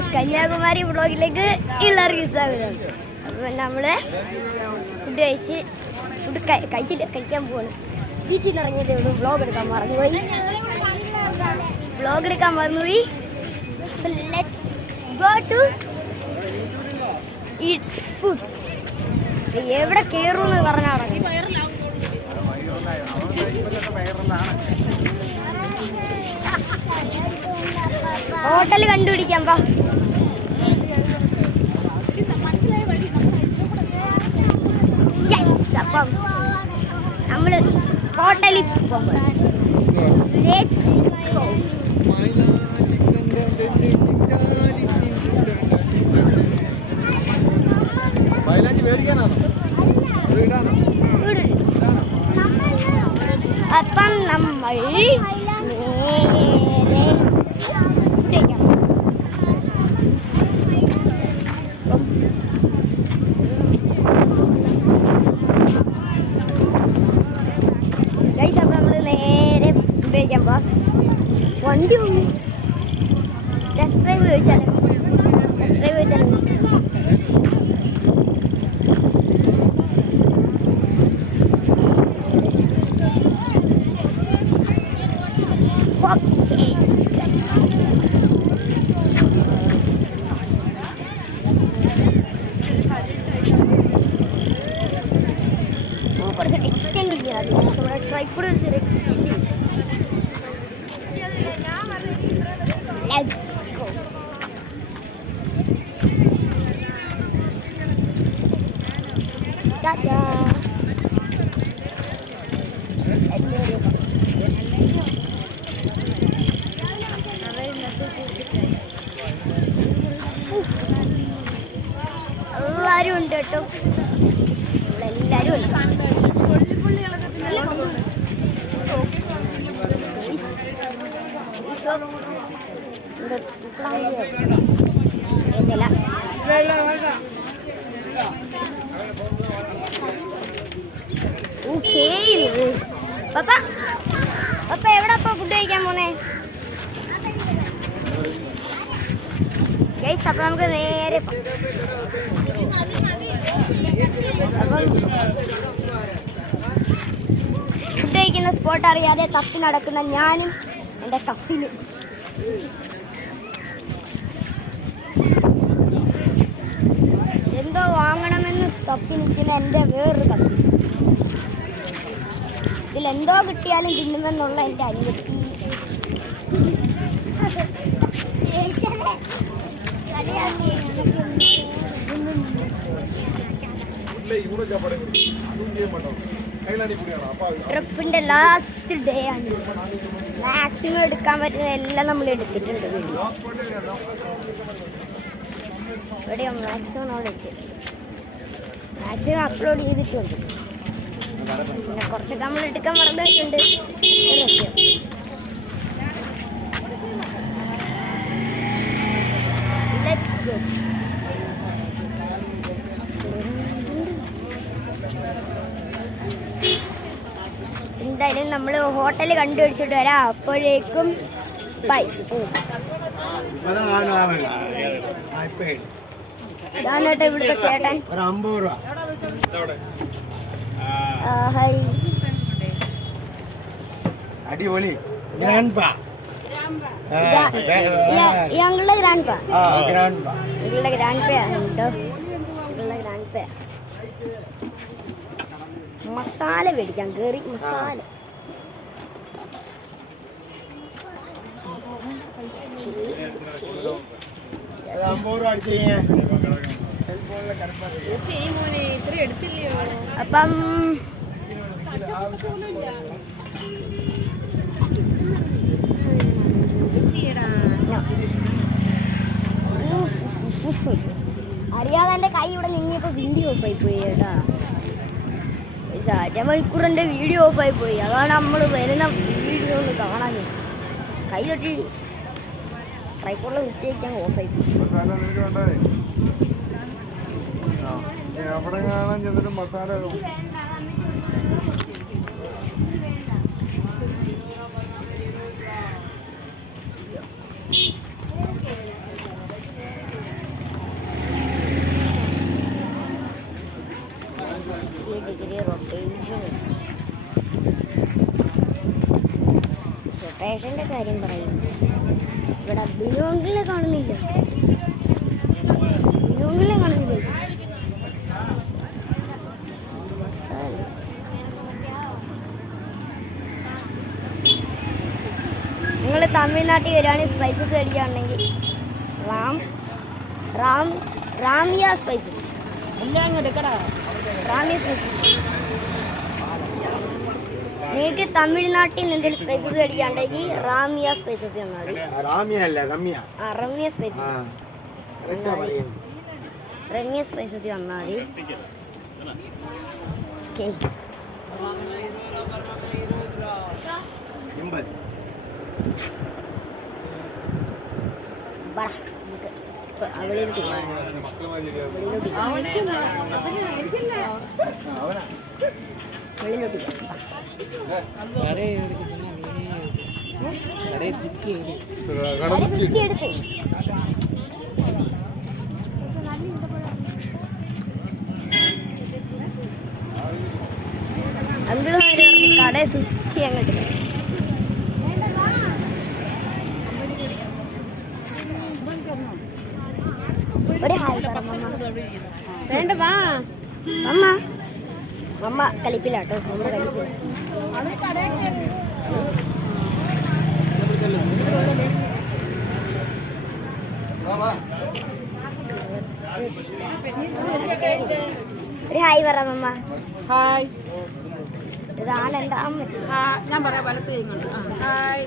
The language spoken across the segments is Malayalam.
അപ്പൊ കന്യാകുമാരി വ്ളോഗിലേക്ക് എല്ലാവർക്കും സ്വാഗതം. അപ്പൊ നമ്മള് ഫുഡ് കഴിക്കാൻ പോവാണ്. ബീച്ചിൽ ഇറങ്ങിയതേ ഉള്ളൂ. വ്ളോഗ് എടുക്കാൻ മറന്നുപോയി. Let's go to eat food. എവിടെ കയറുമെന്ന് പറഞ്ഞാണ് ഹോട്ടൽ കണ്ടുപിടിക്കാം. അപ്പം നമ്മള് ഹോട്ടലിൽ അപ്പം നമ്മൾ നേരെ ഉപയോഗിക്കാൻ പോവാം. വണ്ടി ഒന്ന് ടെസ്റ്റ് ഡ്രൈവ് ചോദിച്ചാൽ കുറച്ച് എക്സ്റ്റെൻഡ് ചെയ്യാം. നമ്മുടെ ട്രൈപ്പോഡ് വെച്ചൊരു എക്സ്റ്റെൻഡ് ചെയ്യും. എല്ലാവരും ഉണ്ട് കേട്ടോ, എല്ലാവരും ഉണ്ട്. പപ്പ എവിടെ ഫുഡ് കഴിക്കാൻ പോന്നേ? ഗൈസ്, അപ്പൊ നമുക്ക് നേരെ ഫുഡ് കഴിക്കുന്ന സ്പോട്ട് അറിയാതെ തപ്പി നടക്കുന്ന ഞാനും എൻ്റെ കസിനും. എന്തോ വാങ്ങണമെന്ന് തപ്പി നിൽക്കുന്ന എൻ്റെ വേറൊരു കസിൻ. ഇതിലെന്തോ കിട്ടിയാലും തിന്നുമെന്നുള്ള എൻ്റെ അനുമതി. ട്രിപ്പിന്റെ ലാസ്റ്റ് ഡേ ആണ്. മാക്സിമം എടുക്കാൻ പറ്റുന്ന എല്ലാം നമ്മൾ എടുത്തിട്ടുണ്ട്. വീഡിയോ മാക്സിമം മാക്സിമം അപ്ലോഡ് ചെയ്തിട്ടുണ്ട്. പിന്നെ കുറച്ചൊക്കെ നമ്മൾ എടുക്കാൻ മറന്നിട്ടുണ്ട്. Let's go. എന്തായാലും നമ്മൾ ഹോട്ടൽ കണ്ടുപിടിച്ചിട്ട് വരാം. അപ്പോഴേക്കും ബൈ. ഇതാണ് ഇവിടുത്തെ ചേട്ടൻ. അടിപൊളി. ഗ്രാൻഡ്പാ ഞങ്ങളുടെ ഗ്രാൻഡ്പാ ഉണ്ടോ? ഗ്രാൻഡ്പാ മസാല മേടിക്കാൻ കയറി. മസാല അപ്പം അറിയാതെ എൻ്റെ കൈ ഇവിടെ നിന്നിയപ്പോൾ വീഡിയോ ഓഫായി പോയി കേട്ടാ. അരമണിക്കൂർ എൻ്റെ വീഡിയോ ഓഫായി പോയി. അതാണ് നമ്മൾ വരുന്ന വീഡിയോ ഒന്ന് കാണാൻ. കൈ തൊട്ടി ട്രൈപ്പോഡിൽ വിറ്റേക്കാൻ ഓഫായി പോയി. അവിടെ കാണാൻ ചെന്നിട്ട് മസാല ഡെക്കറേഷൻ്റെ കാര്യം പറയും. ഇവിടെ ബിലോങ്ങിലെ കാണുന്നില്ല. ബിലോങ്ങിലെ കാണുന്നില്ല. നിങ്ങൾ തമിഴ്നാട്ടിൽ വരികയാണെങ്കിൽ സ്പൈസസ് മേടിക്കുകയാണെങ്കിൽ റാമിയ സ്പൈസസ്. റാമിയ സ്പൈസസ്. നിങ്ങൾക്ക് തമിഴ്നാട്ടിൽ നിന്ന് എന്തെങ്കിലും സ്പൈസസ് മേടിക്കുകയാണെങ്കിൽ റാമിയ സ്പൈസസ് തന്നാൽ മതി. റമ്യ സ്പൈസസ്. റമ്യ സ്പൈസസ് തന്നാൽ മതി. ഓക്കെ. അങ്കിളുമാര് കട സ്വിച്ച് അങ്ങോട്ട് ഒരു ഹായ് വേണ്ട. വാ അമ്മ. അമ്മ കളിപ്പില്ലാട്ടോ. അമ്മ കളിപ്പില്ല. ഒരു ഹായ് പറ അമ്മ. ഹായ്. ഇതാണ് എൻ്റെ അമ്മ. ഞാൻ പറയാം വലത്ത് ഹായ്.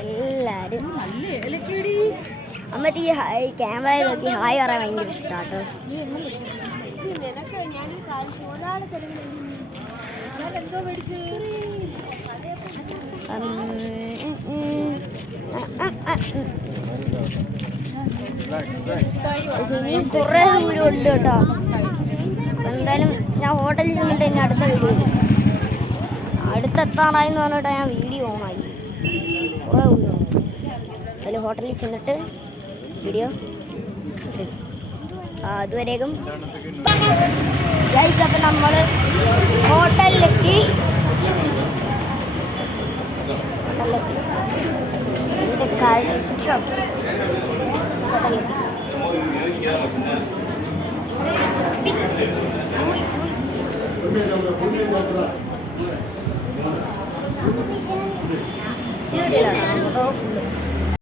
എല്ലാരും അമ്മക്ക് ഈ ക്യാമറ നോക്കി ഹായ് പറയാൻ ഭയങ്കര ഇഷ്ടാട്ടോ. ഇനിയും കുറേ ദൂരം ഉണ്ട് കേട്ടോ. എന്തായാലും ഞാൻ ഹോട്ടലിൽ ചെന്നിട്ട് എന്നെ അടുത്ത വീഡിയോ അടുത്തെത്താറായെന്ന് പറഞ്ഞിട്ട് ഞാൻ വീഡിയോ ഓണായി. കുറേ ദൂരം അതിൽ ഹോട്ടലിൽ ചെന്നിട്ട് വീഡിയോ അതുവരേക്കും ഗൈസ്. അപ്പം നമ്മൾ ഹോട്ടലിലെത്തി. എന്നിട്ട് കഴിക്കാം. ഹോട്ടലിലെത്തി. സീരിയലാണ്.